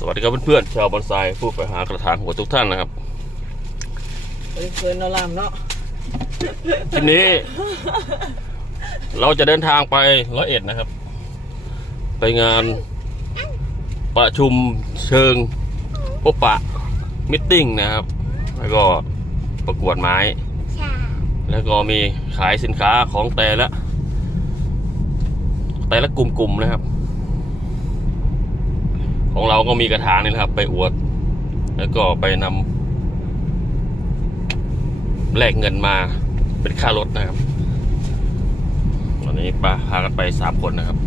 สวัสดีครับเพื่อนๆชาวบอนไซผู้ไปหากระถางหัวทุกท่านนะครับเฟินเราลามเนาะทีนี้ เราจะเดินทางไปร้อยเอ็ดนะครับ ไปงานประชุมเชิงพบปะมิทติ้งนะครับ แล้วก็ประกวดไม้ใช่แล้วก็มีขายสินค้าของแต่ละ แต่ละกลุ่มๆนะครับ ของเราก็มีกระถางนี่นะครับ ไปอวด แล้วก็ไปนำแลกเงินมาเป็นค่ารถนะครับวันนี้ป้าพากันไปสามคนนะครับ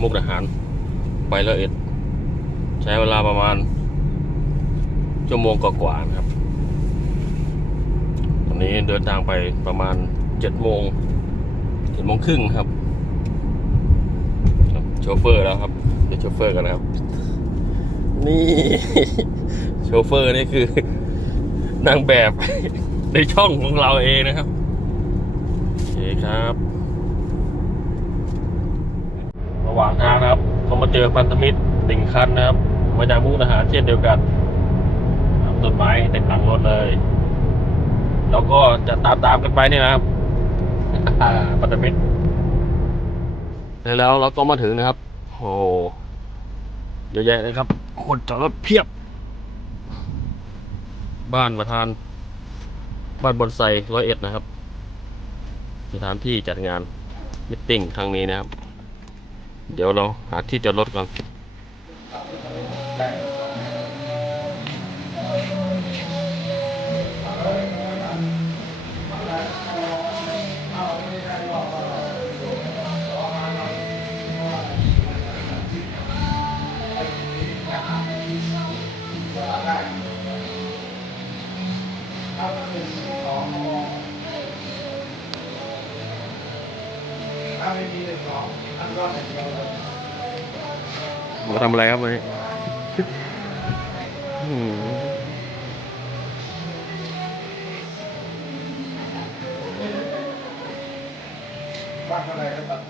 มุกดาหารไปแล้วเอ็ด ใช้เวลาประมาณชั่วโมงกว่าๆนะครับตอนนี้เดินทางไปประมาณเจ็ดโมงเจ็ดโมงครึ่งครับ โชเฟอร์แล้วครับเดี๋ยวโชเฟอร์กันนะครับ นี่ โชเฟอร์นี่คือนางแบบ ในช่องของเราเองนะครับโอเคครับ ระหว่างทางนะครับก็มาเจอพันธมิตรติ่งคันนะครับมาจากมุกดาหารเช่นเดียวกันครับต้นไม้เต็มหลังรถเลย แล้วก็จะตามตามๆกันไปนี่นะครับอ่าพันธมิตร แล้วเราก็มาถึงนะครับ โอ้เยอะแยะเลยครับคนจอดรถเพียบ บ้านประธาน บ้านบอนไซร้อยเอ็ดนะครับ สถานที่จัดงานมิทติ้งครั้งนี้นะครับ เดี๋ยวเราหาที่จอดรถก่อน ม่มีหนึ่งสองอันราทำอะไรครับวันนี้บ้านอะไรครับ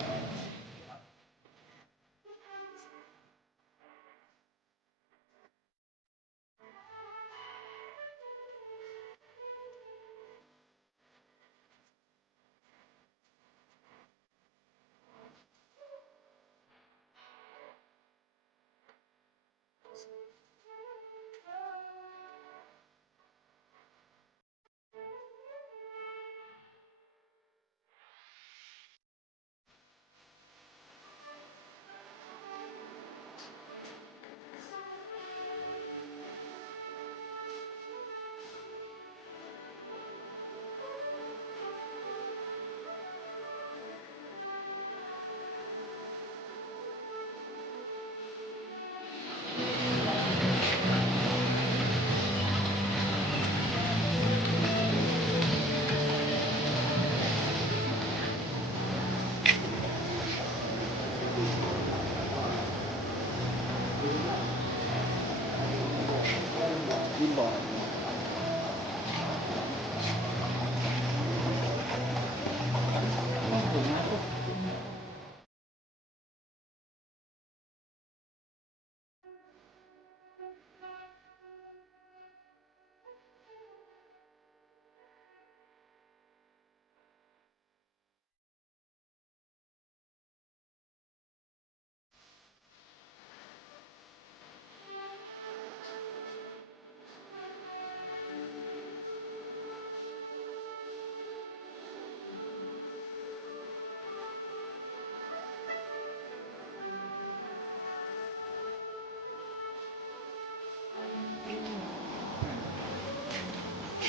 อ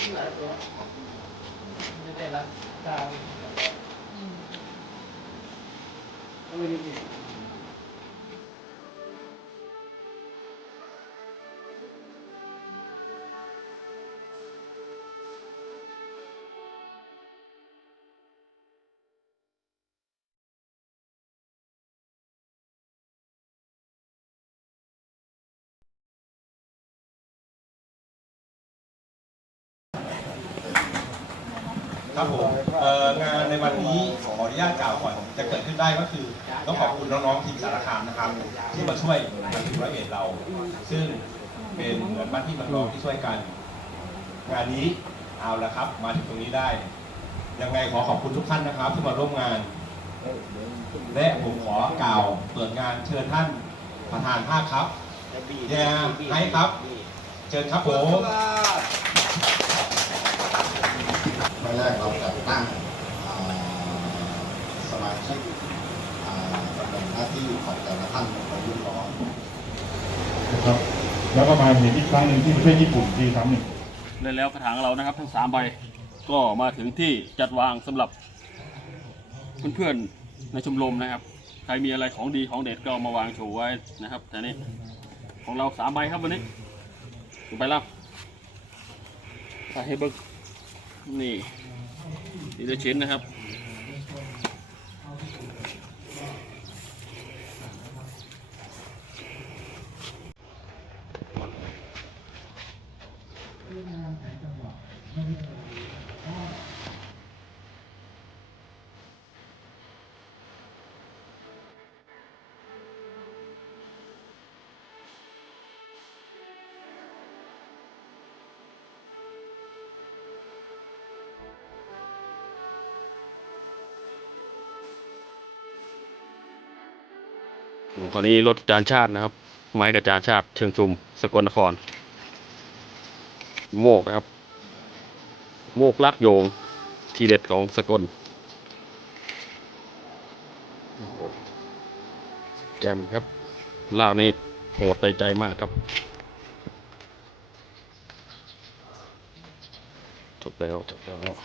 ไม่ได้ละดาวไม่ได้ ครับผมเอ่องานในวันนี้ขออนุญาตกล่าวก่อนจะเกิดขึ้นได้ก็คือต้องขอบคุณน้องๆทีมสารคามนะครับ ที่มาช่วยทางทีมร้อยเอ็ดเรา ซึ่งเป็นเหมือนบ้านพี่น้องๆที่ช่วยกัน งานนี้เอาละครับ มาถึงตรงนี้ได้ ยังไงขอขอบคุณทุกท่านนะครับ ที่มาร่วมงาน และผมขอกล่าวเปิดงานเชิญท่านประธานภาคครับแย่ให้ครับ เชิญครับผมไม่ แรกเราจะตั้งอ่าสมาชิกอ่าตำแหน่งหน้าที่ของแต่ละท่านไปยื่นร้องนะครับ แล้วก็มาเห็นอีกครั้งหนึ่งที่ประเทศญี่ปุ่นที่ครั้งหนึ่งได้แล้วกระถางเรานะครับ ทั้งสามใบก็มาถึงที่จัดวางสำหรับเพื่อนๆในชมรมนะครับ ใครมีอะไรของดีของเด็ดก็เอามาวางโชว์ไว้นะครับแต่นี่ของเราสามใบครับวันนี้ดูไปแล้วใส่ให้เบิ้งนี่ ทีละชิ้นนะครับ ตอนนี้รถจานชาตินะครับ ไม้กับจานชาติเชิงชุมสกลนคร โมกนะครับ โมกลักโยง ทีเด็ดของสกลแจมครับลาวนี่โหดใจใจมากครับจบแล้วจบแล้ว